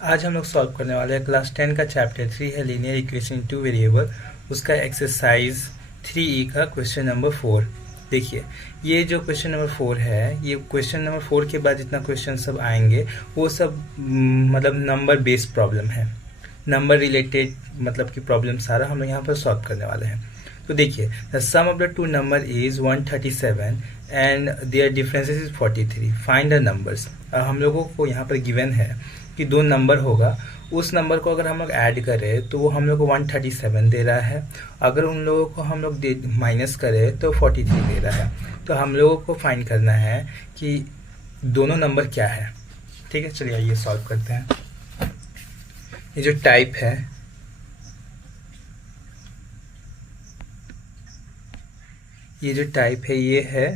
आज हम लोग सॉल्व करने वाले हैं क्लास 10 का चैप्टर 3 है linear equation in two variable, उसका एक्सरसाइज 3E का क्वेश्चन नंबर 4। देखिए, ये जो क्वेश्चन नंबर 4 है, ये क्वेश्चन नंबर 4 के बाद जितना क्वेश्चन सब आएंगे वो सब मतलब नंबर बेस्ड प्रॉब्लम है, नंबर रिलेटेड मतलब कि प्रॉब्लम सारा हम लोग यहाँ पर सॉल्व करने वाले हैं। तो देखिए, the sum of the two number is 137 and their differences is 43, find the numbers. हम लोगों को यहाँ पर गिवन है कि दो नंबर होगा, उस नंबर को अगर हम लोग ऐड करें तो वो हम लोग को 137 दे रहा है, अगर उन लोगों को हम लोग माइनस करें तो 43 दे रहा है। तो हम लोगों को फाइंड करना है कि दोनों नंबर क्या है। ठीक है, चलिए आइए सॉल्व करते हैं। ये जो टाइप है, ये है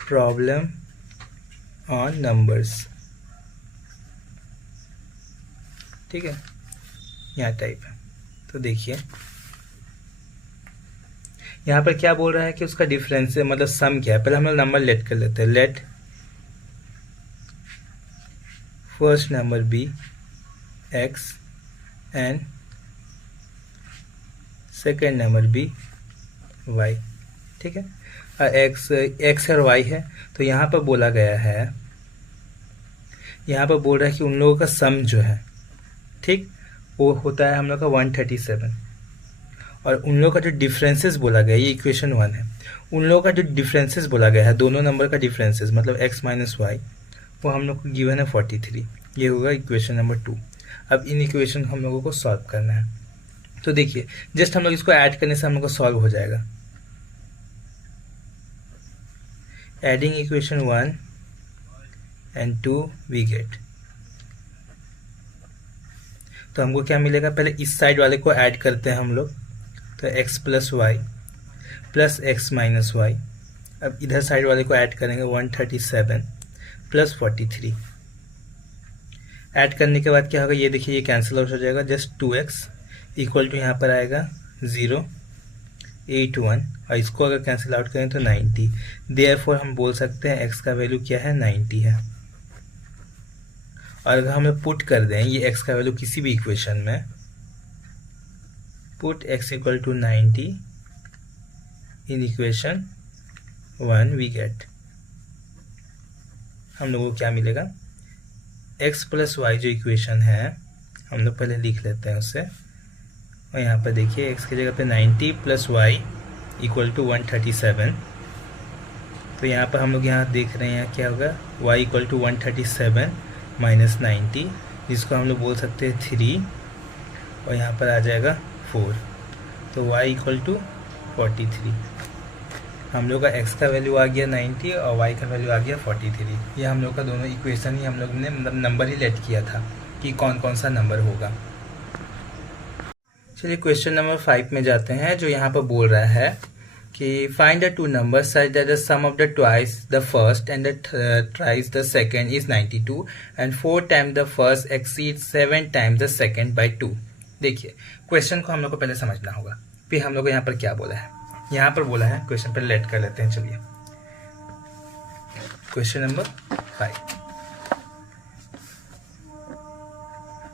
प्रॉब्लम ऑन नंबर्स। ठीक है, यहाँ टाइप है। तो देखिए यहाँ पर क्या बोल रहा है कि उसका डिफरेंस है मतलब सम क्या है। पहले हम लोग नंबर लेट कर लेते हैं। Let first number be X and second number be Y. ठीक है, एक्स और वाई है। तो यहाँ पर बोला गया है, यहाँ पर बोल रहा है कि उन लोगों का सम जो है, ठीक, वो होता है हम लोग का 137, और उन लोगों का जो डिफरेंसेस बोला गया, ये इक्वेशन 1 है, उन लोगों का जो डिफरेंसेस बोला गया है, दोनों नंबर का डिफरेंसेस मतलब x माइनस वाई, वो हम लोग को गिवन है 43। ये होगा इक्वेशन नंबर 2। अब इन इक्वेशन को हम लोगों को सॉल्व करना है। तो देखिए, जस्ट हम लोग इसको ऐड करने से हम लोग को सॉल्व हो जाएगा। Adding equation 1 and 2 we get, तो हमको क्या मिलेगा, पहले इस साइड वाले को ऐड करते हैं हम लोग। तो x plus Y plus X minus Y. अब इधर साइड वाले को ऐड करेंगे 137 प्लस 43। ऐड करने के बाद क्या होगा, ये देखिए, ये कैंसिल आउट हो जाएगा। जस्ट 2x इक्वल टू यहाँ पर आएगा 081, और इसको अगर कैंसिल आउट करें तो 90। देयरफॉर हम बोल सकते हैं x का वैल्यू क्या है, 90 है। और अगर हमें पुट कर दें ये x का वैल्यू किसी भी इक्वेशन में, put x equal to 90 in equation 1 we get, हम लोगों को क्या मिलेगा, x प्लस वाई जो इक्वेशन है हम लोग पहले लिख लेते हैं उसे। और यहाँ पर देखिए x की जगह पे 90 प्लस वाई इक्वल टू 137। तो यहाँ पर हम लोग यहाँ देख रहे हैं क्या होगा, y इक्वल टू 137 माइनस 90, जिसको हम लोग बोल सकते हैं 3, और यहाँ पर आ जाएगा 4। तो y इक्वल टू 43। हम लोग का x का वैल्यू आ गया 90 और y का वैल्यू आ गया 43। ये हम लोग का दोनों इक्वेशन ही हम लोग ने मतलब नंबर ही लेट किया था कि कौन कौन सा नंबर होगा। चलिए क्वेश्चन नंबर 5 में जाते हैं, जो यहाँ पर बोल रहा है कि find the two number such that the sum of the twice the first and the thrice the second is 92 and 4 times the first exceed 7 times the second by 2। देखिए, क्वेश्चन को हम लोग को पहले समझना होगा, फिर हम लोग को यहाँ पर क्या बोला है। यहाँ पर बोला है, क्वेश्चन पर लेट कर लेते हैं। चलिए क्वेश्चन नंबर 5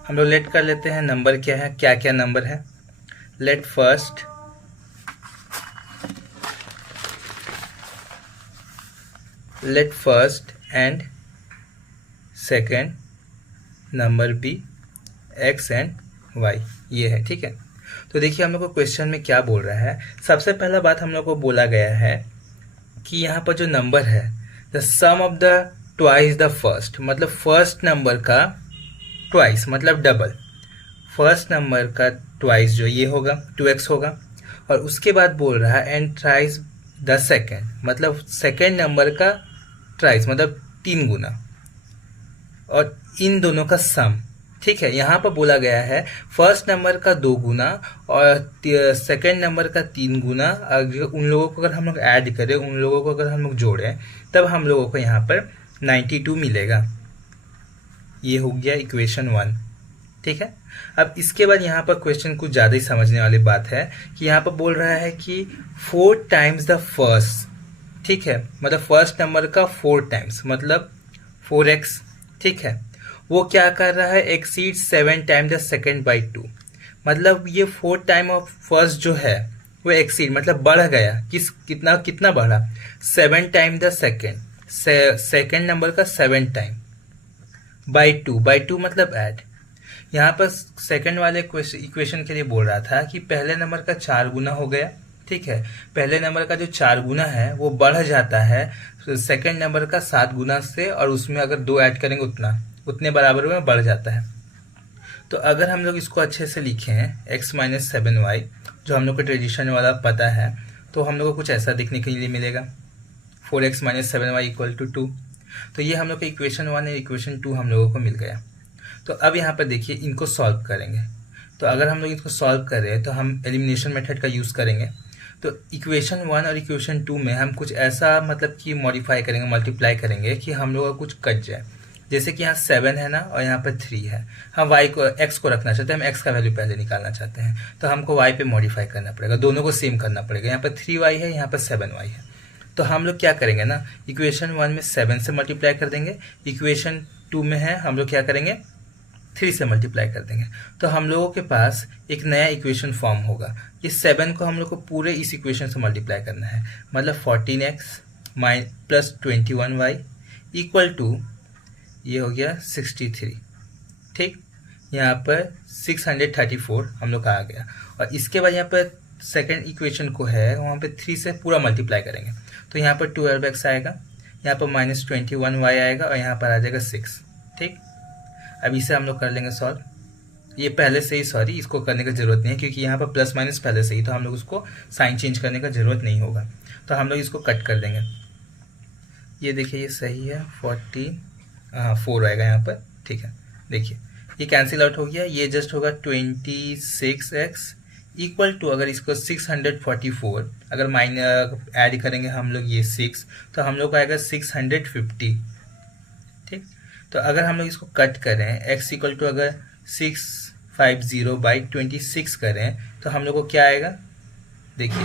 हम लोग लेट कर लेते हैं। नंबर क्या है, क्या क्या नंबर है। Let first and second number be X and Y, ये है। ठीक है, तो देखिए हम लोग को क्वेश्चन में क्या बोल रहा है। सबसे पहला बात हम लोग को बोला गया है कि यहाँ पर जो नंबर है, the sum of the twice the first, मतलब फर्स्ट नंबर का ट्वाइस मतलब डबल, फर्स्ट नंबर का ट्वाइस जो ये होगा 2x होगा। और उसके बाद बोल रहा है एंड ट्राइस द सेकेंड, मतलब सेकेंड नंबर का ट्राइस मतलब 3 गुना, और इन दोनों का सम। ठीक है, यहाँ पर बोला गया है फर्स्ट नंबर का 2 गुना और सेकेंड नंबर का 3 गुना। अगर उन लोगों को अगर हम लोग ऐड करें, उन लोगों को अगर हम लोग जोड़ें, तब हम लोगों को यहाँ पर 92 मिलेगा। ये हो गया इक्वेशन 1। ठीक है, अब इसके बाद यहाँ पर क्वेश्चन कुछ ज़्यादा ही समझने वाली बात है कि यहाँ पर बोल रहा है कि 4 टाइम्स द फर्स्ट। ठीक है, मतलब फर्स्ट नंबर का 4 टाइम्स मतलब 4x ठीक है, वो क्या कर रहा है, exceed 7 time the second by 2, मतलब ये 4 टाइम ऑफ फर्स्ट जो है वो एक्सीड मतलब बढ़ गया, कितना कितना बढ़ा, 7 time the second, second number का 7 टाइम बाई टू मतलब ऐड। यहाँ पर सेकंड वाले इक्वेशन के लिए बोल रहा था कि पहले नंबर का 4 गुना हो गया, ठीक है, पहले नंबर का जो 4 गुना है वो बढ़ जाता है सेकंड नंबर का 7 गुना से, और उसमें अगर 2 ऐड करेंगे उतने बराबर में बढ़ जाता है। तो अगर हम लोग इसको अच्छे से लिखें x माइनस 7y, जो हम लोग को ट्रेडिशन वाला पता है, तो हम लोग को कुछ ऐसा देखने के लिए मिलेगा, 4x minus 7y equal to 2। तो ये हम लोग का इक्वेशन 1 और इक्वेशन 2 हम लोगों को मिल गया। तो अब यहाँ पर देखिए इनको सॉल्व करेंगे, तो अगर हम लोग इसको सॉल्व करें तो हम एलिमिनेशन मेथड का यूज़ करेंगे। तो इक्वेशन 1 और इक्वेशन 2 में हम कुछ ऐसा मतलब कि मॉडिफाई करेंगे, मल्टीप्लाई करेंगे कि हम लोग का कुछ कट जाए। जैसे कि यहाँ 7 है ना और यहाँ पर 3 है, हम y को x को रखना चाहते हैं, हम x का वैल्यू पहले निकालना चाहते हैं, तो हमको y पे मॉडिफाई करना पड़ेगा, दोनों को सेम करना पड़ेगा। यहाँ पर 3y है, यहाँ पर 7y है। तो हम लोग क्या करेंगे ना, इक्वेशन 1 में 7 से मल्टीप्लाई कर देंगे, इक्वेशन 2 में है हम लोग क्या करेंगे 3 से मल्टीप्लाई कर देंगे। तो हम लोगों के पास एक नया इक्वेशन फॉर्म होगा। इस 7 को हम लोग को पूरे इस इक्वेशन से मल्टीप्लाई करना है, मतलब 14x plus 21y equal to ये हो गया 63, ठीक, यहाँ पर 634 हम लोग का आ गया। और इसके बाद यहाँ पर सेकेंड इक्वेशन को है वहाँ पे 3 से पूरा मल्टीप्लाई करेंगे, तो यहाँ पर 12x आएगा, यहाँ पर माइनस 21y आएगा और यहाँ पर आ जाएगा 6, ठीक। अब इसे हम लोग कर लेंगे सॉल्व, ये पहले से ही, सॉरी इसको करने की ज़रूरत नहीं है क्योंकि यहाँ पर प्लस माइनस पहले से ही, तो हम लोग उसको साइन चेंज करने का ज़रूरत नहीं होगा। तो हम लोग इसको कट कर देंगे, ये देखिए ये सही है, 4 आएगा यहाँ पर, ठीक है। देखिए ये कैंसिल आउट हो गया, ये जस्ट होगा 26x इक्वल टू, अगर इसको 644 अगर ऐड करेंगे हम लोग ये 6, तो हम लोग को आएगा 650, ठीक। तो अगर हम लोग इसको कट करें x इक्वल टू अगर 650/26 करें तो हम लोग को क्या आएगा, देखिए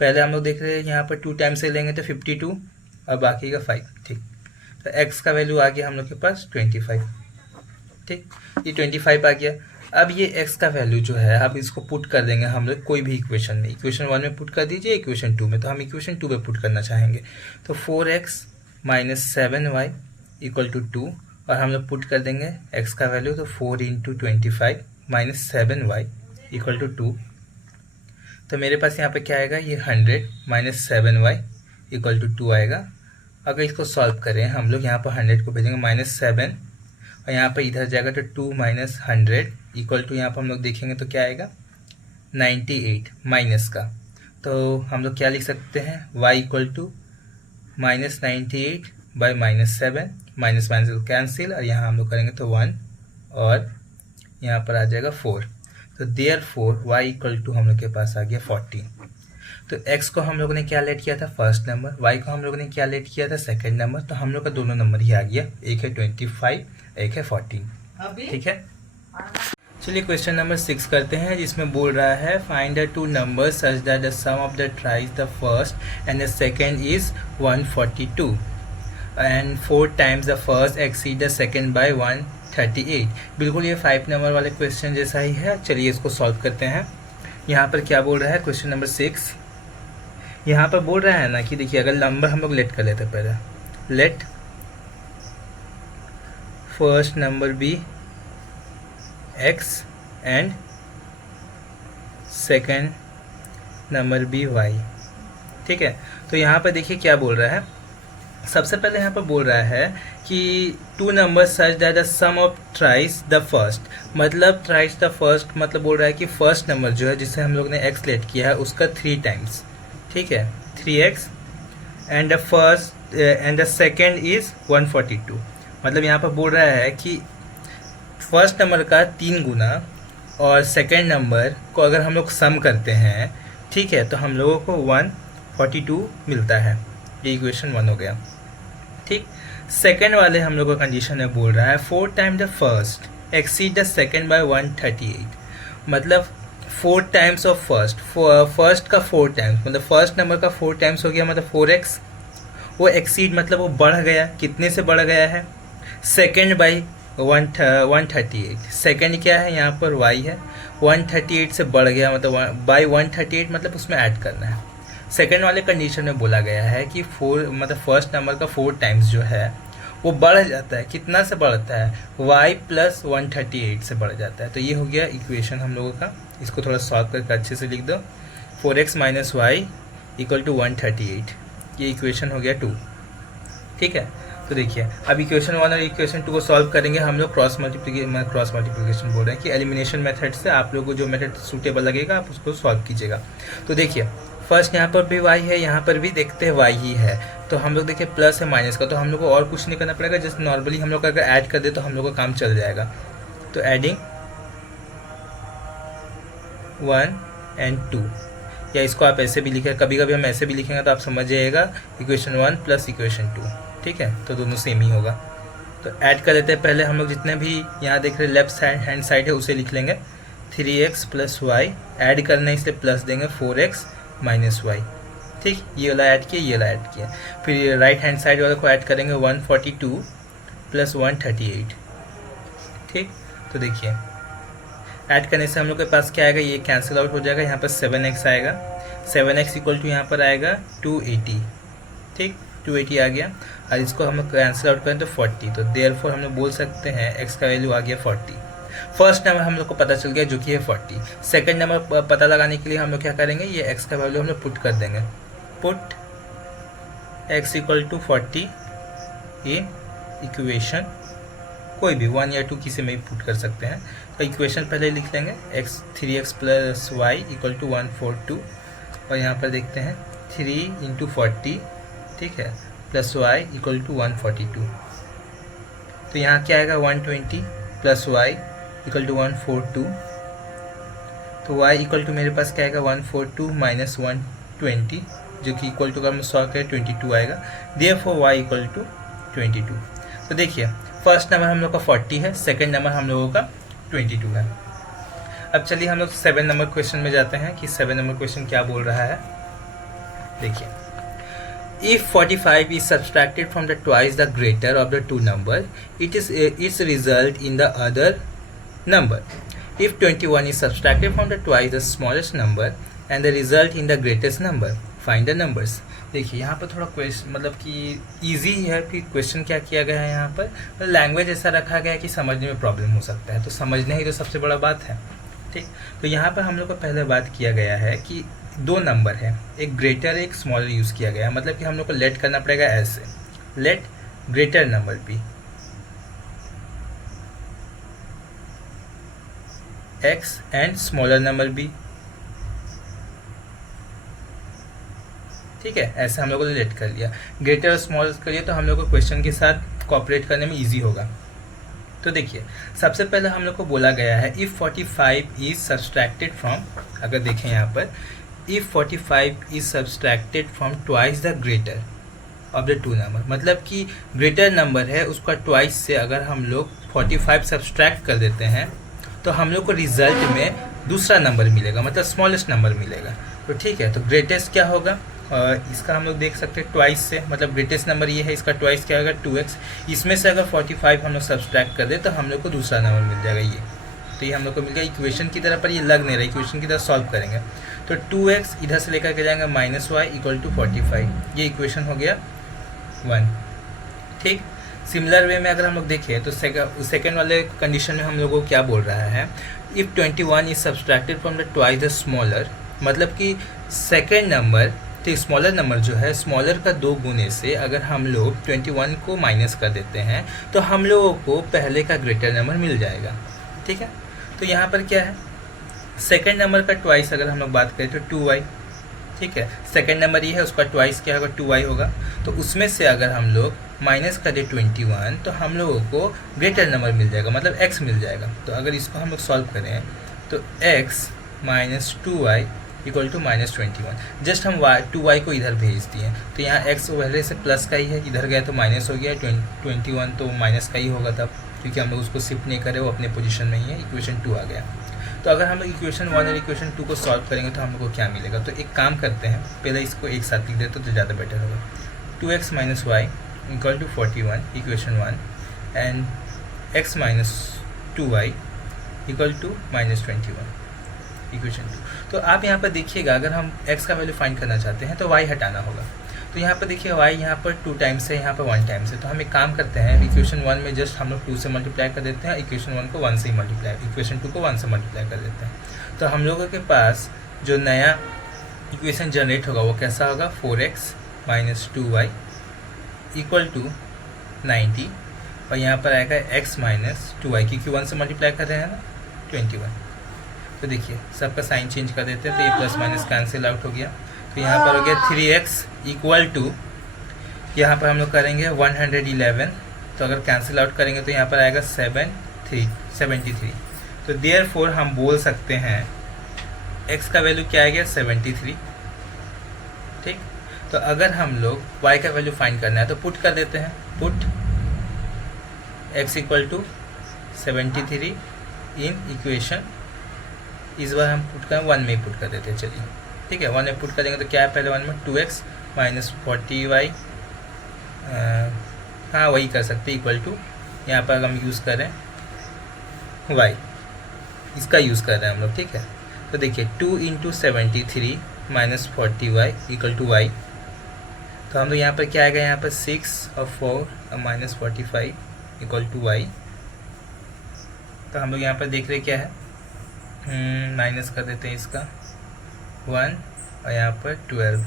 पहले हम लोग देख रहे हैं यहाँ पर 2 टाइम से लेंगे तो 52 और बाकी का 5, ठीक। तो x का वैल्यू आ गया हम लोग के पास 25, ठीक, ये 25 आ गया। अब ये x का वैल्यू जो है अब इसको पुट कर देंगे हम लोग कोई भी इक्वेशन में, इक्वेशन 1 में पुट कर दीजिए, इक्वेशन 2 में, तो हम इक्वेशन 2 में पुट करना चाहेंगे। तो 4x minus 7y equal to 2, और हम लोग पुट कर देंगे x का वैल्यू, तो 4 into 25 minus 7y equal to 2। तो मेरे पास यहाँ पे क्या आएगा, ये 100 माइनस 7y इक्वल टू 2 आएगा। अगर इसको सॉल्व करें हम लोग यहाँ पर 100 को भेजेंगे माइनस 7 और यहाँ पर इधर जाएगा तो 2 माइनस 100 इक्वल टू, यहाँ पर हम लोग देखेंगे तो क्या आएगा 98 माइनस का। तो हम लोग क्या लिख सकते हैं, y equal to minus 98 by minus 7, minus minus cancel, और यहाँ हम लोग करेंगे तो 1 और यहाँ पर आ जाएगा 4। तो देयरफॉर y इक्वल टू हम लोग के पास आ गया 14। तो x को हम लोगों ने क्या लेट किया था फर्स्ट नंबर, y को हम लोगों ने क्या लेट किया था सेकंड नंबर, तो हम लोग का दोनों नंबर ही आ गया, एक है 25 एक है 14, ठीक है। चलिए क्वेश्चन नंबर 6 करते हैं, जिसमें बोल रहा है find the 2 numbers such that the sum of the thrice the first and the second is 142 and 4 times the first exceed the second by 138। बिल्कुल ये 5 नंबर वाले क्वेश्चन जैसा ही है। चलिए इसको सॉल्व करते हैं। यहाँ पर क्या बोल रहा है क्वेश्चन नंबर 6, यहाँ पर बोल रहा है ना कि देखिए अगर नंबर हम लोग लेट कर लेते हैं, पहले let first number be x and second number be y, ठीक है। तो यहाँ पर देखिए क्या बोल रहा है, सबसे पहले यहाँ पर बोल रहा है कि 2 numbers such that the sum of thrice the first, मतलब ट्राइस द फर्स्ट मतलब बोल रहा है कि फर्स्ट नंबर जो है जिसे हम लोग ने x लेट किया है उसका 3 टाइम्स, ठीक है, 3x and the first and the second is 142। मतलब यहाँ पर बोल रहा है कि फर्स्ट नंबर का 3 गुना और सेकेंड नंबर को अगर हम लोग सम करते हैं, ठीक है, तो हम लोगों को 142 मिलता है। ये इक्वेशन 1 हो गया, ठीक। सेकेंड वाले हम लोग का कंडीशन में बोल रहा है 4 time the first exceed the second by 138, मतलब 4 टाइम्स ऑफ फर्स्ट का 4 टाइम्स, मतलब फर्स्ट नंबर का 4 टाइम्स हो गया, मतलब 4x, वो एक्सीड मतलब वो बढ़ गया, कितने से बढ़ गया है सेकेंड बाई 138, सेकेंड क्या है यहाँ पर y है, 138 से बढ़ गया मतलब बाई 138 मतलब उसमें ऐड करना है। सेकेंड वाले कंडीशन में बोला गया है कि 4 मतलब फर्स्ट नंबर का 4 टाइम्स जो है वो बढ़ जाता है, कितना से बढ़ता है, y प्लस 138 से बढ़ जाता है। तो ये हो गया इक्वेशन हम लोगों का। इसको थोड़ा सॉल्व करके अच्छे से लिख दो, 4x minus y equal to 138, ये इक्वेशन हो गया 2। ठीक है, तो देखिए अब इक्वेशन 1 और इक्वेशन 2 को सॉल्व करेंगे हम लोग क्रॉस मल्टीप्लिकेशन बोल रहे हैं कि एलिमिनेशन मेथड से। आप लोगों को जो मेथड सूटेबल लगेगा आप उसको सॉल्व कीजिएगा। तो देखिए फर्स्ट यहाँ पर भी y है, यहाँ पर भी देखते हैं y ही है, तो हम लोग देखिए प्लस है माइनस का, तो हम लोग को और कुछ नहीं करना पड़ेगा, जस्ट नॉर्मली हम लोग अगर ऐड कर दे तो हम लोग का काम चल जाएगा। तो एडिंग 1 and 2, या इसको आप ऐसे भी लिखें, कभी कभी हम ऐसे भी लिखेंगे तो आप समझ जाइएगा इक्वेशन 1 प्लस इक्वेशन 2। ठीक है, तो दोनों सेम ही होगा। तो ऐड कर देते हैं, पहले हम लोग जितने भी यहाँ देख रहे हैं लेफ्ट हैंड साइड है उसे लिख लेंगे, 3x प्लस वाई, ऐड करना है इसलिए प्लस देंगे 4x माइनस वाई। ठीक, ये वाला ऐड किया, ये वाला ऐड किया, फिर राइट हैंड साइड वाले को ऐड करेंगे 142 प्लस 138। ठीक, तो देखिए ऐड करने से हम लोग के पास क्या आएगा, ये कैंसिल आउट हो जाएगा, यहाँ पर 7x आएगा, 7x इक्वल टू यहाँ पर आएगा 280। ठीक, 280 आ गया, और इसको हम लोग कैंसिल आउट करें तो 40, तो देयरफॉर हम लोग बोल सकते हैं x का वैल्यू आ गया 40। फर्स्ट नंबर हम लोग को पता चल गया जो कि है 40। सेकंड नंबर पता लगाने के लिए हम लोग क्या करेंगे, ये x का वैल्यू हम लोग पुट कर देंगे, put x equal to 40 in equation, कोई भी 1 या 2 किसी में भी पुट कर सकते हैं। तो इक्वेशन पहले लिख लेंगे, 3x plus y equal to 142, और यहाँ पर देखते हैं 3 इंटू 40, ठीक है, प्लस वाई इक्वल टू 142। तो यहाँ क्या आएगा 120 प्लस वाई इक्वल टू 142, तो y इक्वल टू मेरे पास क्या आएगा 142 माइनस 120, जो कि इक्वल टू का मैं 100 करें 22 आएगा, देयरफॉर y इक्वल टू 22। तो देखिए फर्स्ट नंबर हम लोग का 40 है, सेकंड नंबर हम लोगों का 22 है। अब चलिए हम लोग 7 नंबर क्वेश्चन में जाते हैं कि 7 नंबर क्वेश्चन क्या बोल रहा है। देखिए, if 45 is subtracted from the twice the greater of the two number, its result in the other number. If 21 is subtracted from the twice the smallest number and the result in the greatest number, find the numbers. देखिए यहाँ पर थोड़ा question मतलब कि easy है कि question क्या किया गया है, यहाँ पर लैंग्वेज ऐसा रखा गया है कि समझने में प्रॉब्लम हो सकता है, तो समझना ही तो सबसे बड़ा बात है। ठीक, तो यहाँ पर हम लोग को पहले बात किया गया है कि 2 नंबर है, एक ग्रेटर एक स्मॉलर यूज़ किया गया है, मतलब कि हम लोग को लेट करना पड़ेगा ऐसे, let greater number be x and smaller number be. ठीक है, ऐसे हम लोगों ने लेट कर लिया, ग्रेटर और स्मॉलर करिए तो हम लोग को क्वेश्चन के साथ कोऑपरेट करने में इजी होगा। तो देखिए सबसे पहले हम लोग को बोला गया है इफ़ 45 इज सब्सट्रैक्टेड फ्रॉम, अगर देखें यहाँ पर if 45 is subtracted from twice the greater of the two number, मतलब कि ग्रेटर नंबर है उसका ट्वाइस से अगर हम लोग 45 सब्सट्रैक्ट कर देते हैं तो हम लोग को रिजल्ट में दूसरा नंबर मिलेगा, मतलब स्मॉलेस्ट नंबर मिलेगा। तो ठीक है, तो ग्रेटेस्ट क्या होगा, इसका हम लोग देख सकते हैं ट्वाइस से, मतलब ग्रेटेस्ट नंबर ये है, इसका ट्वाइस क्या होगा 2x, इसमें से अगर 45 हम लोग सब्सट्रैक्ट कर दे तो हम लोग को दूसरा नंबर मिल जाएगा ये, तो ये हम लोग को मिल गया इक्वेशन की तरह, पर ये लग नहीं रहा, इक्वेशन की तरह सॉल्व करेंगे तो 2x इधर से लेकर के जाएंगे माइनस वाई इक्वल टू 45, ये इक्वेशन हो गया 1। ठीक, सिमिलर वे में अगर हम लोग देखें तो सेकेंड वाले कंडीशन में हम लोगों को क्या बोल रहा है, if 21 is subtracted from the twice the smaller, मतलब कि सेकेंड नंबर तो स्मॉलर नंबर जो है स्मॉलर का 2 गुने से अगर हम लोग 21 को माइनस कर देते हैं तो हम लोगों को पहले का ग्रेटर नंबर मिल जाएगा। ठीक है, तो यहाँ पर क्या है, सेकेंड नंबर का ट्वाइस अगर हम लोग बात करें तो 2y। ठीक है, सेकेंड नंबर ये है उसका ट्वाइस क्या होगा 2y होगा, तो उसमें से अगर हम लोग माइनस करें 21 तो हम लोगों को ग्रेटर नंबर मिल जाएगा, मतलब x मिल जाएगा। तो अगर इसको हम लोग सॉल्व करें तो x minus 2y equal to minus 21, just हम 2y को इधर भेज दिए, तो यहाँ x पहले से प्लस का ही है, इधर गया तो माइनस हो गया, 21 तो माइनस का ही होगा तब, क्योंकि हम लोग उसको शिफ्ट नहीं करे, वो अपने पोजीशन में ही है, इक्वेशन 2 आ गया। तो अगर हम लोग इक्वेशन 1 और इक्वेशन 2 को सॉल्व करेंगे तो हम लोग को क्या मिलेगा, तो एक काम करते हैं पहले इसको एक साथ लिख देते तो ज़्यादा बेटर होगा। 2x minus y equal to 41 equation 1, and x minus 2y equal to -21, equation 2। तो आप यहाँ पर देखिएगा, अगर हम x का वैल्यू फाइंड करना चाहते हैं तो y हटाना होगा। तो यहाँ पर देखिए y यहाँ पर 2 टाइम्स है, यहाँ पर 1 टाइम्स है। तो हम एक काम करते हैं, इक्वेशन 1 में जस्ट हम लोग 2 से मल्टीप्लाई कर देते हैं, इक्वेशन 1 को 1 से मल्टीप्लाई, इक्वेशन 2 को 1 से मल्टीप्लाई कर देते हैं। तो हम लोगों के पास जो नया इक्वेशन जनरेट होगा वो कैसा होगा, 4x minus 2y equal to 90, और यहाँ पर आएगा x माइनस 2y, क्योंकि 1 से मल्टीप्लाई कर रहे हैं ना, 21। तो देखिए सबका साइन चेंज कर देते हैं, तो ये प्लस माइनस कैंसिल आउट हो गया। तो यहाँ पर हो गया 3x इक्वल टू, यहाँ पर हम लोग करेंगे 111, तो अगर कैंसिल आउट करेंगे तो यहाँ पर आएगा 73। तो देयरफॉर हम बोल सकते हैं x का वैल्यू क्या आ गया, 73। ठीक, तो अगर हम लोग y का वैल्यू फाइंड करना है तो पुट कर देते हैं, put x equal to 73 in equation, इस बार हम पुट कर 1 में ही पुट कर देते हैं। चलिए ठीक है, 1 में पुट करेंगे तो क्या है, पहले 1 में 2x माइनस 40y, हाँ वही कर सकते, इक्वल टू, यहाँ पर हम यूज़ करें y, इसका यूज़ कर रहे हैं हम लोग। ठीक है, तो देखिए 2 into 73 minus 40y equal to y। तो हम लोग यहाँ पर क्या आएगा, यहाँ पर 6 और 4 और माइनस 45 इक्वल टू y। तो हम लोग यहाँ पर देख रहे क्या है, माइनस कर देते हैं इसका 1 और यहाँ पर 12।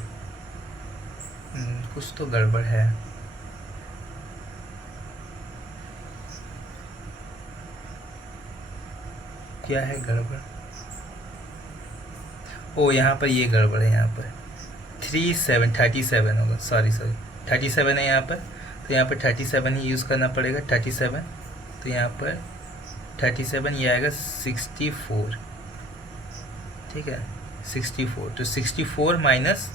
कुछ तो गड़बड़ है, क्या है गड़बड़, ओ यहाँ पर ये गड़बड़ है, यहाँ पर 37 होगा, सॉरी 37 है यहाँ पर। तो यहाँ पर 37 ही यूज़ करना पड़ेगा, 37। तो यहाँ पर 37 ये आएगा 64, ठीक है 64। तो 64 माइनस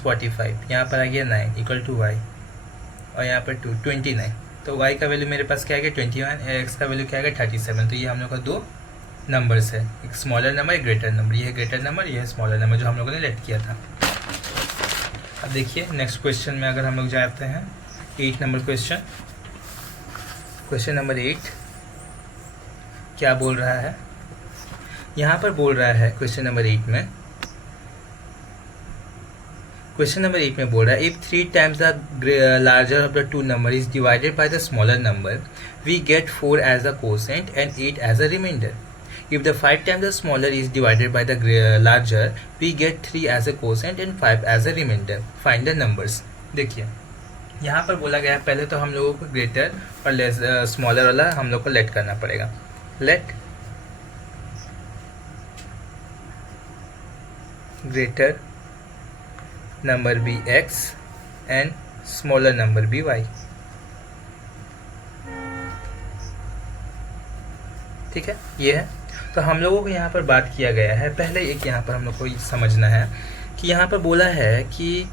45, यहाँ पर आ गया 9 इक्वल टू y, और यहाँ पर 29। तो y का वैल्यू मेरे पास क्या आ गया 21, x का वैल्यू क्या आ गया 37। तो ये हम लोग का दो नंबर्स है, एक स्मॉलर नंबर, एक ग्रेटर नंबर। ये है ग्रेटर नंबर, ये है स्मॉलर नंबर जो हम लोगों ने लेट किया था। अब देखिए नेक्स्ट क्वेश्चन में अगर हम लोग जाते हैं 8 नंबर क्वेश्चन, क्वेश्चन नंबर 8 क्या बोल रहा है, यहाँ पर बोल रहा है क्वेश्चन नंबर 8 में, क्वेश्चन नंबर 8 में बोल रहा है if 3 times the larger of the two number is divided by the smaller number we get 4 as a quotient and 8 as a remainder. If the 5 times the smaller is divided by the larger we get 3 as a quotient and 5 as a remainder. Find the numbers. देखिए यहाँ पर बोला गया है, पहले तो हम लोगों को ग्रेटर और लेस स्मॉलर वाला हम लोग को लेट करना पड़ेगा। Let greater number be x and smaller number be y। ठीक है, ये है। तो हम लोगों को यहाँ पर बात किया गया है, पहले एक यहाँ पर हम लोग को समझना है कि यहाँ पर बोला है कि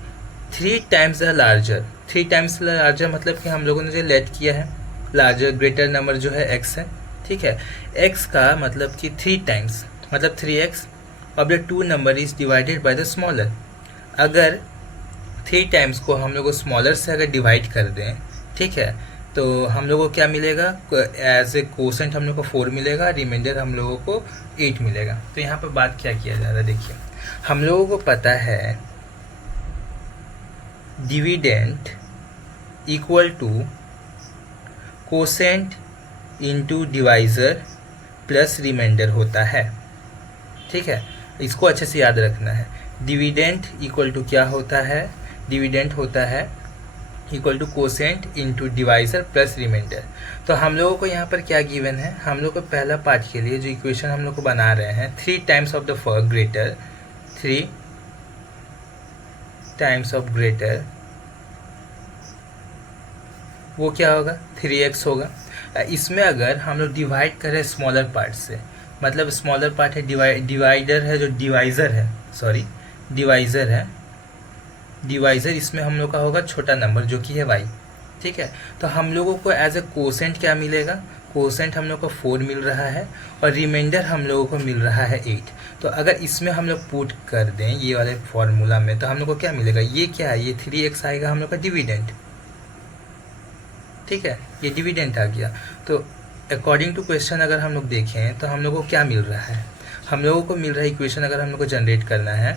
3 times the larger, 3 times larger मतलब कि हम लोगों ने जो लेट किया है लार्जर ग्रेटर नंबर जो है x है। ठीक है, x का मतलब कि 3 times मतलब 3x अब the 2 number is divided by the smaller. अगर 3 टाइम्स को हम लोग स्मॉलर से अगर डिवाइड कर दें, ठीक है, तो हम लोगों को क्या मिलेगा, एज ए कोसेंट हम लोग को 4 मिलेगा, रिमाइंडर हम लोगों को 8 मिलेगा। तो यहाँ पर बात क्या किया जा रहा है, देखिए हम लोगों को पता है dividend equal to quotient into divisor plus remainder होता है। ठीक है, इसको अच्छे से याद रखना है। डिविडेंड इक्वल टू क्या होता है, डिविडेंड होता है equal to quotient into divisor plus remainder. तो हम लोगों को यहाँ पर क्या गिवन है, हम लोग को पहला पार्ट के लिए जो इक्वेशन हम लोग को बना रहे हैं 3 times of the greater, 3 times of greater, वो क्या होगा 3x होगा। इसमें अगर हम लोग डिवाइड करें स्मॉलर पार्ट से, मतलब स्मॉलर पार्ट है डिवाइडर है जो डिवाइज़र है, सॉरी डिवाइज़र है, डिवाइज़र इसमें हम लोग का होगा छोटा नंबर जो कि है y। ठीक है, तो हम लोगों को एज ए कोसेंट क्या मिलेगा, कोसेंट हम लोग को 4 मिल रहा है और रिमाइंडर हम लोगों को मिल रहा है 8। तो अगर इसमें हम लोग पुट कर दें ये वाले फॉर्मूला में तो हम लोग को क्या मिलेगा, ये क्या है, ये 3x आएगा हम लोग का डिविडेंड। ठीक है, ये डिविडेंड आ गया। तो अकॉर्डिंग टू क्वेश्चन अगर हम लोग देखें तो हम लोग को क्या मिल रहा है, हम लोगों को मिल रहा है इक्वेशन अगर हम लोग को जनरेट करना है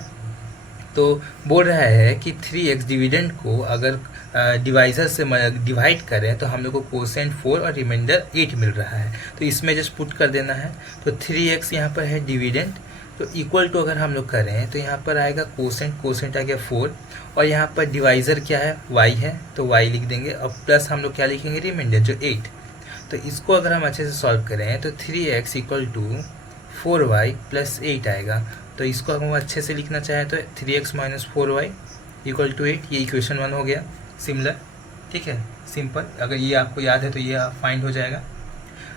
तो बोल रहा है कि 3x डिविडेंड को अगर डिवाइज़र से डिवाइड करें तो हम लोग को कोसेंट 4 और रिमाइंडर 8 मिल रहा है। तो इसमें जस्ट पुट कर देना है। तो 3x यहाँ पर है डिविडेंड, तो इक्वल टू अगर हम लोग करें तो यहाँ पर आएगा कोसेंट आ गया 4 और यहाँ पर डिवाइज़र क्या है y है तो y लिख देंगे और प्लस हम लोग क्या लिखेंगे रिमाइंडर जो 8। तो इसको अगर हम अच्छे से सॉल्व करें तो 3x equal to 4y plus 8 आएगा। तो इसको हम अच्छे से लिखना चाहें तो 3x minus 4y equal to 8, ये इक्वेशन 1 हो गया सिमिलर। ठीक है, सिंपल, अगर ये आपको याद है तो ये फाइंड हो जाएगा।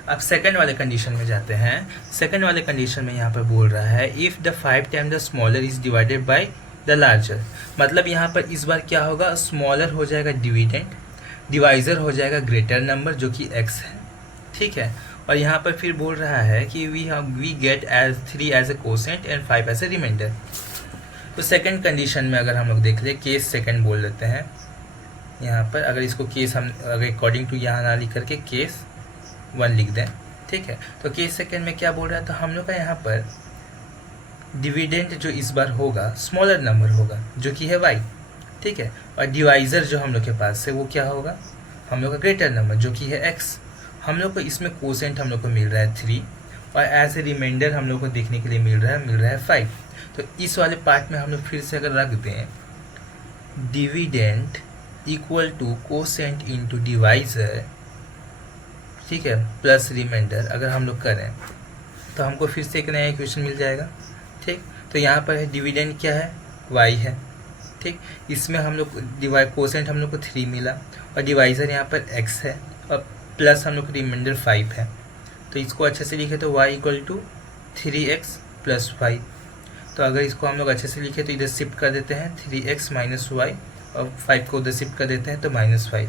अब सेकंड वाले कंडीशन में जाते हैं। सेकंड वाले कंडीशन में यहाँ पर बोल रहा है if the 5 time the smaller is divided by the larger, मतलब यहाँ पर इस बार क्या होगा, स्मॉलर हो जाएगा डिविडेंड, डिवाइज़र हो जाएगा ग्रेटर नंबर जो कि x है। ठीक है, और यहाँ पर फिर बोल रहा है कि we get as 3 as a quotient and 5 as a remainder. तो सेकंड कंडीशन में अगर हम लोग देख ले, केस सेकंड बोल देते हैं यहाँ पर, अगर इसको केस हम अगर अकॉर्डिंग टू यहाँ ना लिख करके केस 1 लिख दें। ठीक है, तो केस सेकंड में क्या बोल रहा है, तो हम लोग का यहाँ पर डिविडेंड जो इस बार होगा स्मॉलर नंबर होगा जो कि है y। ठीक है, और डिवाइज़र जो हम लोग के पास है वो क्या होगा, हम लोग का ग्रेटर नंबर जो कि है x। हम लोग को इसमें कोसेंट हम लोग को मिल रहा है 3 और एज ए रिमाइंडर हम लोग को देखने के लिए मिल रहा है 5। तो इस वाले पार्ट में हम लोग फिर से अगर रख दें dividend equal to quotient into divisor, ठीक है, प्लस रिमाइंडर अगर हम लोग करें तो हमको फिर से एक नया इक्वेशन मिल जाएगा। ठीक, तो यहाँ पर है डिविडेंड क्या है, y है। ठीक, इसमें हम लोग कोसेंट हम लोग को 3 मिला और डिवाइज़र यहाँ पर x है और प्लस हम लोग को रिमाइंडर 5 है। तो इसको अच्छे से लिखे तो y equal to 3x plus 5। तो अगर इसको हम लोग अच्छे से लिखे तो इधर शिफ्ट कर देते हैं 3x माइनस वाई और 5 को उधर शिफ्ट कर देते हैं तो -5।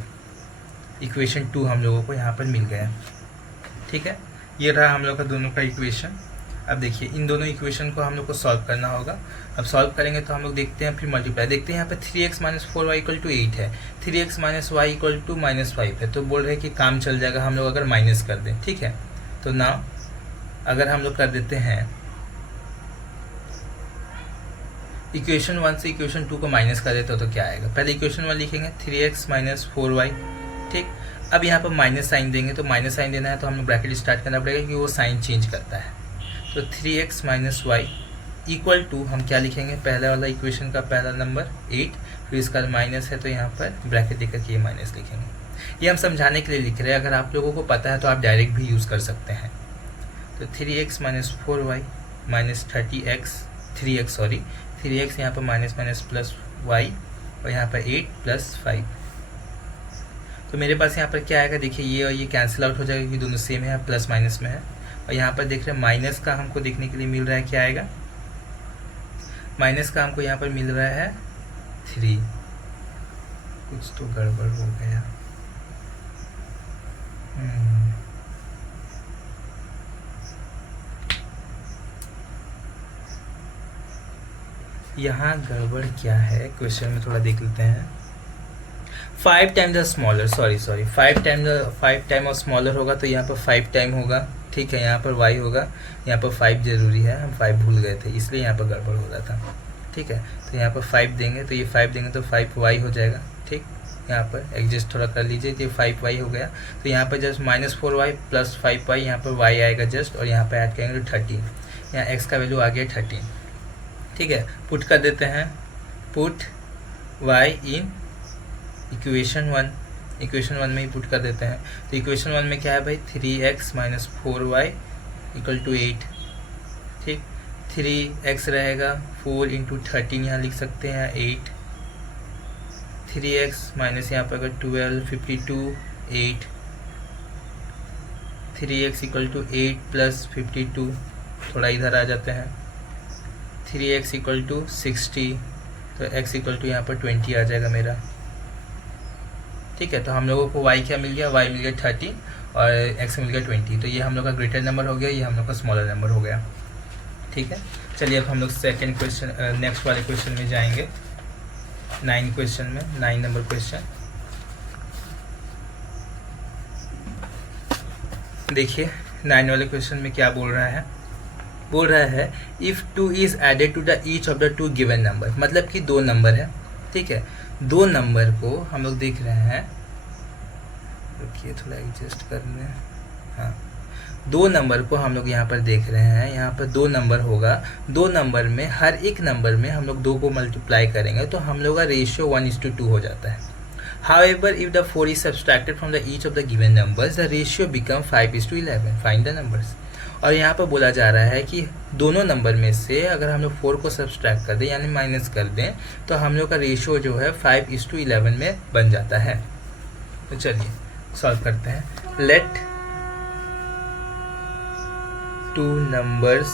इक्वेशन 2 हम लोगों को यहाँ पर मिल गया। ठीक है, ये रहा हम लोग का दोनों का इक्वेशन। अब देखिए इन दोनों इक्वेशन को हम लोग को सॉल्व करना होगा। अब सॉल्व करेंगे तो हम लोग देखते हैं फिर मल्टीप्लाई, देखते हैं यहाँ पे 3x minus 4y equal to 8 है, 3x minus y equal to -5 है। तो बोल रहे हैं कि काम चल जाएगा हम लोग अगर माइनस कर दें। ठीक है, तो नाउ अगर हम लोग कर देते हैं इक्वेशन 1 से इक्वेशन 2 को माइनस कर देते हो तो क्या आएगा, पहले इक्वेशन 1 लिखेंगे 3x माइनस 4y। ठीक, अब यहाँ पर माइनस साइन देंगे तो माइनस साइन देना है तो हम लोग ब्रैकेट स्टार्ट करना पड़ेगा कि वो साइन चेंज करता है। तो 3x minus y equal to हम क्या लिखेंगे, पहला वाला इक्वेशन का पहला नंबर 8, फिर इसका माइनस है तो यहाँ पर ब्रैकेट देकर के ये माइनस लिखेंगे। ये हम समझाने के लिए लिख रहे हैं, अगर आप लोगों को पता है तो आप डायरेक्ट भी यूज़ कर सकते हैं। तो 3x minus 4y minus 3x यहाँ पर माइनस माइनस प्लस y और यहाँ पर 8 प्लस 5। तो मेरे पास यहाँ पर क्या आएगा, देखिए ये और ये कैंसिल आउट हो जाएगा क्योंकि दोनों सेम है, प्लस माइनस में है। और यहाँ पर देख रहे हैं माइनस का हमको देखने के लिए मिल रहा है, क्या आएगा, माइनस का हमको यहाँ पर मिल रहा है 3। कुछ तो गड़बड़ हो गया। यहाँ गड़बड़ क्या है क्वेश्चन में, थोड़ा देख लेते हैं। 5 time the smaller, sorry 5 time of smaller होगा तो यहाँ पर 5 टाइम होगा। ठीक है, यहाँ पर y होगा, यहाँ पर 5 जरूरी है, हम 5 भूल गए थे इसलिए यहाँ पर गड़बड़ हो रहा था। ठीक है, तो यहाँ पर 5 देंगे तो ये 5 देंगे तो 5y हो जाएगा। ठीक, यहाँ पर एडजस्ट थोड़ा कर लीजिए, ये 5y हो गया। तो यहाँ पर जस्ट -4y प्लस 5y, यहाँ पर y आएगा जस्ट, और यहाँ पर ऐड करेंगे तो 13। यहाँ x का वैल्यू आ गया 13। ठीक है, पुट कर देते हैं, पुट y इन इक्वेशन 1, इक्वेशन 1 में ही पुट कर देते हैं। तो इक्वेशन 1 में क्या है भाई, 3x minus 4y equal to 8। ठीक, 3x रहेगा, 4 इंटू 13 यहाँ लिख सकते हैं, 8। 3x माइनस यहाँ पर अगर 12, 52, 8। 3x इक्वल टू 8 प्लस 52, थोड़ा इधर आ जाते हैं, 3x इक्वल टू 60, तो x इक्वल टू यहाँ पर 20 आ जाएगा मेरा। ठीक है, तो हम लोगों को y क्या मिल गया, y मिल गया 30 और x मिल गया 20। तो ये हम लोग का ग्रेटर नंबर हो गया, ये हम लोग का स्मॉलर नंबर हो गया। ठीक है, चलिए अब हम लोग सेकंड क्वेश्चन, नेक्स्ट वाले क्वेश्चन में जाएंगे, 9 क्वेश्चन में, 9 नंबर क्वेश्चन। देखिए 9 वाले क्वेश्चन में क्या बोल रहा है, बोल रहा है if 2 is added to the each of the 2 given number, मतलब कि 2 नंबर है, ठीक है। 2 नंबर को हम लोग देख रहे हैं, रुकिए थोड़ा एडजस्ट करने, हाँ 2 नंबर को हम लोग यहाँ पर देख रहे हैं, यहाँ पर 2 नंबर होगा। 2 नंबर में हर एक नंबर में हम लोग 2 को मल्टीप्लाई करेंगे तो हम लोग का रेशियो 1:2 हो जाता है। However, if the 4 is subtracted from the each of the given numbers, the ratio become 5:11. Find the numbers. और यहाँ पर बोला जा रहा है कि दोनों नंबर में से अगर हम लोग 4 को सब्सट्रैक्ट कर दें यानी माइनस कर दें तो हम लोग का रेशियो जो है 5:11 में बन जाता है। तो चलिए सॉल्व करते हैं। लेट 2 numbers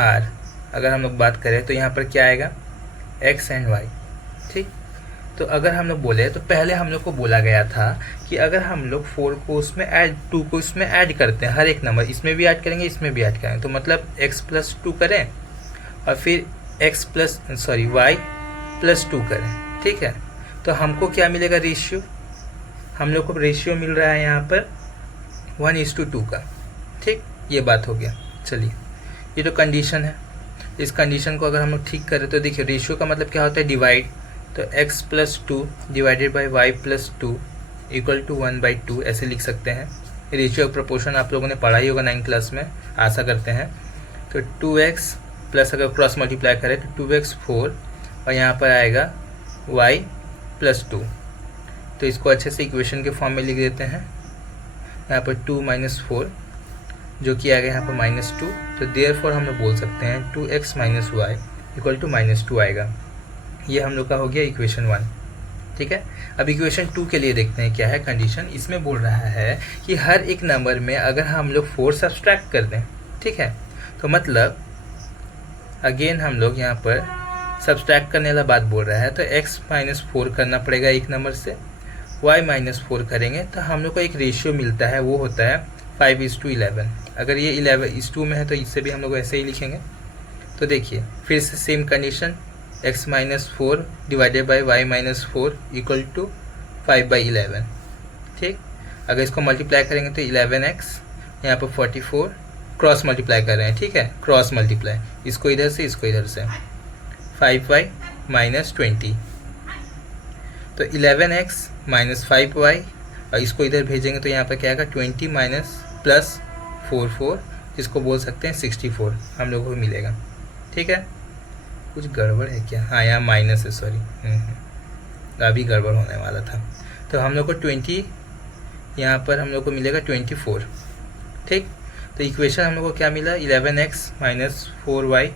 are, अगर हम लोग बात करें तो यहाँ पर क्या आएगा, x एंड y, ठीक। तो अगर हम लोग बोले तो पहले हम लोग को बोला गया था कि अगर हम लोग 4 को उसमें ऐड 2 को इसमें ऐड करते हैं, हर एक नंबर इसमें भी ऐड करेंगे इसमें भी ऐड करेंगे, तो मतलब x+2 करें और फिर y +2 करें, ठीक है। तो हमको क्या मिलेगा, रेशियो, हम लोग को रेशियो मिल रहा है यहाँ पर 1:2 का, ठीक। ये बात हो गया। चलिए ये तो कंडीशन है, इस कंडीशन को अगर हम लोग ठीक करें तो देखिए रेशियो का मतलब क्या होता है, डिवाइड। तो x+2 divided by y+2 equal to 1/2 ऐसे लिख सकते हैं। रेशियो प्रोपोर्शन आप लोगों ने पढ़ा ही होगा 9 क्लास में, आशा करते हैं। तो 2x प्लस अगर क्रॉस मल्टीप्लाई करें तो 2x 4 और यहाँ पर आएगा y+2। तो इसको अच्छे से इक्वेशन के फॉर्म में लिख देते हैं। यहाँ पर 2 - 4 जो कि आएगा यहाँ पर -2, तो देयरफॉर हम लोग बोल सकते हैं 2x - y इक्वल टू -2 आएगा। ये हम लोग का हो गया इक्वेशन 1, ठीक है। अब इक्वेशन 2 के लिए देखते हैं क्या है कंडीशन। इसमें बोल रहा है कि हर एक नंबर में अगर हम लोग 4 सब्सट्रैक्ट कर दें, ठीक है, तो मतलब अगेन हम लोग यहाँ पर सब्सट्रैक्ट करने वाला बात बोल रहा है। तो x - 4 करना पड़ेगा एक नंबर से, y - 4 करेंगे तो हम लोग को एक रेशियो मिलता है, वो होता है 5:11। अगर ये 11:2 में है तो इससे भी हम लोग ऐसे ही लिखेंगे। तो देखिए फिर से same condition, x - 4 divided by y - 4 equal to 5/11, ठीक। अगर इसको मल्टीप्लाई करेंगे तो 11x, यहाँ पर 44, क्रॉस मल्टीप्लाई कर रहे हैं, ठीक है, क्रॉस मल्टीप्लाई, इसको इधर से इसको इधर से, 5y - 20, तो 11x - 5y और इसको इधर भेजेंगे तो यहाँ पर क्या आएगा, 20 प्लस 44, जिसको बोल सकते हैं 64 हम लोगों को मिलेगा, ठीक है। कुछ गड़बड़ है क्या, हाँ यहाँ माइनस है, सॉरी, अभी गड़बड़ होने वाला था। तो हम लोग को 20 यहाँ पर हम लोग को मिलेगा 24, ठीक। तो इक्वेशन हम लोग को क्या मिला, 11x - 4y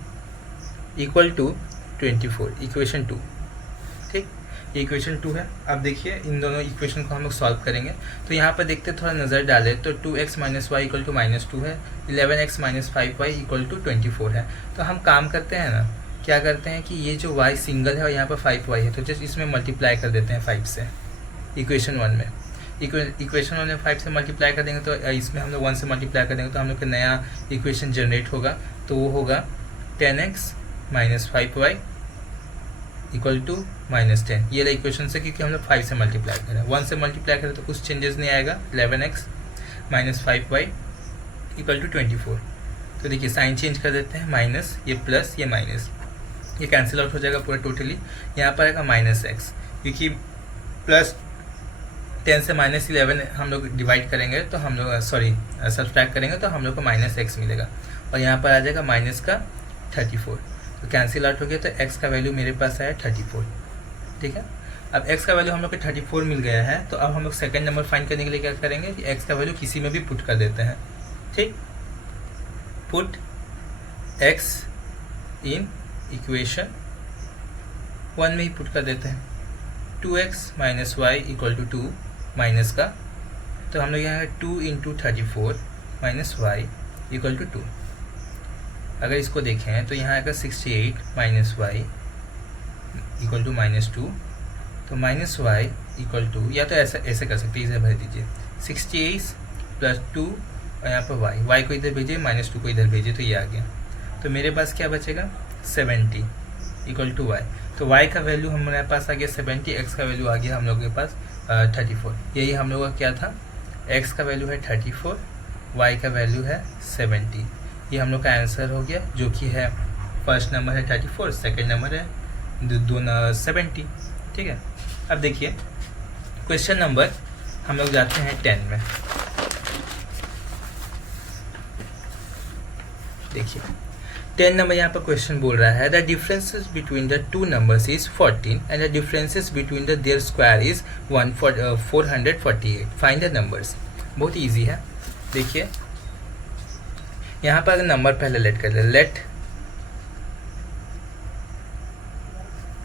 equal to 24, equation 2, ठीक। ये इक्वेशन 2 है। अब देखिए इन दोनों इक्वेशन को हम लोग सॉल्व करेंगे। तो यहाँ पर देखते थोड़ा नज़र डालें तो 2x - y इक्वल टू -2 है, 11x - 5y इक्वल टू 24 है। तो हम काम करते हैं ना, क्या करते हैं कि ये जो y सिंगल है और यहाँ पर 5y है, तो जस्ट इसमें मल्टीप्लाई कर देते हैं 5 से, इक्वेशन 1 में। इक्वेशन 1 में 5 से मल्टीप्लाई कर देंगे तो इसमें हम लोग 1 से मल्टीप्लाई कर देंगे तो हम लोग का नया इक्वेशन जनरेट होगा। तो वो होगा 10x - 5y इक्वल टू -10। ये वाला इक्वेशन से, क्योंकि हम लोग 5 से मल्टीप्लाई करें, 1 से मल्टीप्लाई करें तो कुछ चेंजेस नहीं आएगा। 11x - 5y equal to 24। तो देखिए साइन चेंज कर देते हैं, माइनस, ये प्लस, ये माइनस, ये कैंसिल आउट हो जाएगा पूरा टोटली। यहाँ पर आएगा -x, क्योंकि प्लस 10 से -11 हम लोग डिवाइड करेंगे तो हम लोग सब्सट्रैक्ट करेंगे तो हम लोग को -x मिलेगा। और यहाँ पर आ जाएगा माइनस का 34, तो कैंसिल आउट हो गया। तो x का वैल्यू मेरे पास आया 34, ठीक है। अब x का वैल्यू हम लोग को 34 मिल गया है। तो अब हम लोग सेकंड नंबर फाइंड करने के लिए क्या करेंगे कि x का वैल्यू किसी में भी पुट कर देते हैं, ठीक। पुट x इन इक्वेशन 1 में ही पुट कर देते हैं। 2x - y equal to 2 minus का, तो हम लोग यहाँ 2 × 34 - y इक्वल टू 2। अगर इसको देखें तो यहाँ आएगा 68 - y इक्वल टू -2। तो -y इक्वल टू, या तो ऐसे कर सकते हैं, इसे भर दीजिए 68 + 2 और यहाँ पर y को इधर भेजिए, -2 को इधर भेजिए, तो ये आ गया। तो मेरे पास क्या बचेगा 70 इक्वल टू y। तो y का वैल्यू हमारे पास आ गया 70, x का वैल्यू आ गया हम लोग के पास 34। यही हम लोग का क्या था x का वैल्यू है 34, y का वैल्यू है 70। ये हम लोग का आंसर हो गया, जो कि है फर्स्ट नंबर है 34, सेकंड नंबर है 70। ठीक है। अब देखिए क्वेश्चन नंबर हम लोग जाते हैं 10 में। देखिए 10 नंबर यहाँ पर क्वेश्चन बोल रहा है the differences between the two numbers is 14 and the differences between the their square is 448। Find the numbers. बहुत इजी है। देखिए यहाँ पर अगर नंबर पहले लेट कर ले, लेट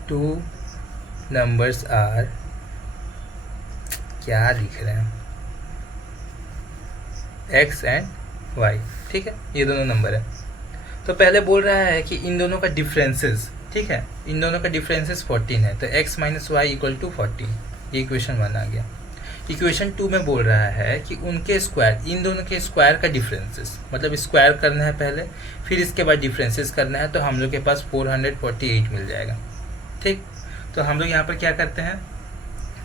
टू नंबर्स आर, क्या लिख रहे हैं, x एंड y। ठीक है, ये दोनों नंबर है। तो पहले बोल रहा है कि इन दोनों का डिफरेंसेस, ठीक है, इन दोनों का डिफरेंसेस 14 है, तो x minus y equal to 14। ये इक्वेशन 1 आ गया। इक्वेशन 2 में बोल रहा है कि उनके स्क्वायर, इन दोनों के स्क्वायर का डिफरेंसेस, मतलब स्क्वायर करना है पहले, फिर इसके बाद डिफरेंसेस करना है, तो हम लोग के पास 448 मिल जाएगा। ठीक, तो हम लोग यहाँ पर क्या करते हैं,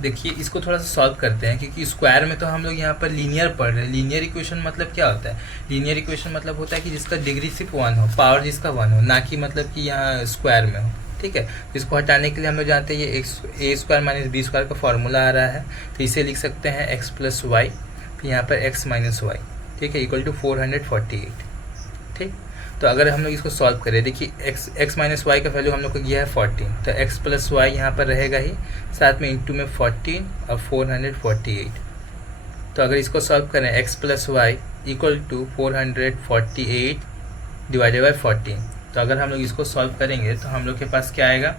देखिए इसको थोड़ा सा सॉल्व करते हैं, क्योंकि स्क्वायर में तो हम लोग यहाँ पर लीनियर पढ़ रहे हैं। लीनियर इक्वेशन मतलब क्या होता है, लीनियर इक्वेशन मतलब होता है कि जिसका डिग्री सिर्फ 1 हो, पावर जिसका 1 हो, ना कि मतलब कि यहाँ स्क्वायर में हो। ठीक है, इसको हटाने के लिए हम लोग जानते हैं ये ए स्क्वायर माइनस बी स्क्वायर का फॉर्मूला आ रहा है, तो इसे लिख सकते हैं एक्स प्लस वाई, फिर यहाँ पर एक्स माइनस वाई, ठीक है, इक्वल टू 448। ठीक, तो अगर हम लोग इसको सॉल्व करें, देखिए x माइनस वाई का वैल्यू हम लोग को गया है 14, तो x प्लस वाई यहाँ पर रहेगा ही, साथ में इंटू में 14 और 448। तो अगर इसको सॉल्व करें x plus y equal to 448 divided by 14, तो अगर हम लोग इसको सॉल्व करेंगे तो हम लोग के पास क्या आएगा,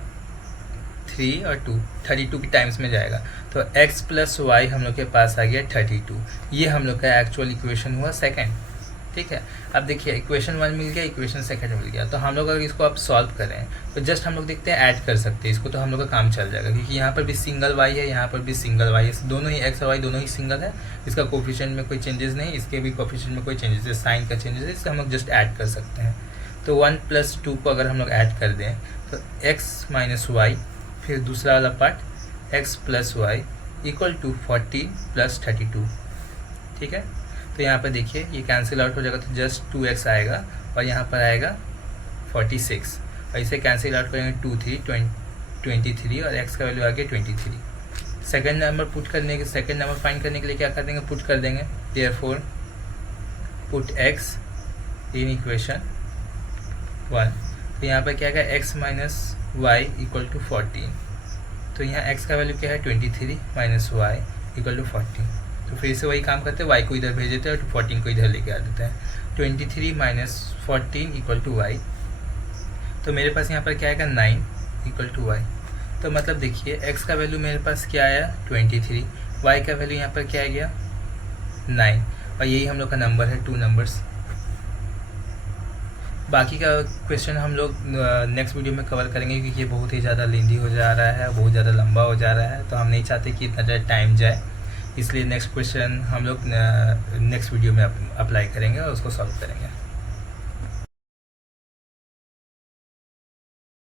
3 और 2, 32 की टाइम्स में जाएगा। तो x प्लस वाई हम लोग के पास आ गया 32। ये हम लोग का एक्चुअल इक्वेशन हुआ सेकेंड। ठीक है, अब देखिए इक्वेशन 1 मिल गया, इक्वेशन सेकंड मिल गया, तो हम लोग अगर इसको अब सॉल्व करें तो जस्ट हम लोग देखते हैं ऐड कर सकते हैं इसको, तो हम लोग का काम चल जाएगा, क्योंकि यहाँ पर भी सिंगल y है, यहाँ पर भी सिंगल y है, दोनों ही x और y दोनों ही सिंगल है, इसका कोफिशिएंट में कोई चेंजेस नहीं, इसके भी कोफिशिएंट में कोई चेंजेस है, साइन का चेंजेस है, इससे हम लोग जस्ट ऐड कर सकते हैं। तो 1 + 2 को अगर हम लोग ऐड कर दें तो x माइनस वाई, फिर दूसरा वाला part x plus y equal to 14 + 32। ठीक है, तो यहाँ पर देखिए ये कैंसिल आउट हो जाएगा, तो जस्ट 2x आएगा और यहाँ पर आएगा 46, और इसे कैंसिल आउट करेंगे 2 3 23 और x का वैल्यू आ गया 23। सेकंड नंबर पुट करने के, सेकंड नंबर फाइंड करने के लिए क्या कर देंगे, पुट कर देंगे, therefore put x in equation 1। तो यहाँ पर क्या आएगा, x minus y equal to 14, तो यहाँ x का वैल्यू क्या है 23 माइनस वाई इक्वल टू 14। तो फिर से वही काम करते हैं, y को इधर भेज देते हैं और 14 को इधर लेके आ देते हैं। 23 माइनस 14 इक्वल टू वाई, तो मेरे पास यहाँ पर क्या आएगा 9 इक्वल टू वाई। तो मतलब देखिए x का वैल्यू मेरे पास क्या आया 23, y का वैल्यू यहाँ पर क्या आ गया 9, और यही हम लोग का नंबर है, 2 नंबर्स। बाकी का क्वेश्चन हम लोग नेक्स्ट वीडियो में कवर करेंगे, क्योंकि ये बहुत ही ज़्यादा लेंदी हो जा रहा है, बहुत ज़्यादा लंबा हो जा रहा है, तो हम नहीं चाहते कि इतना ज़्यादा टाइम जाए, इसलिए नेक्स्ट क्वेश्चन हम लोग नेक्स्ट वीडियो में अप्लाई करेंगे और उसको सॉल्व करेंगे।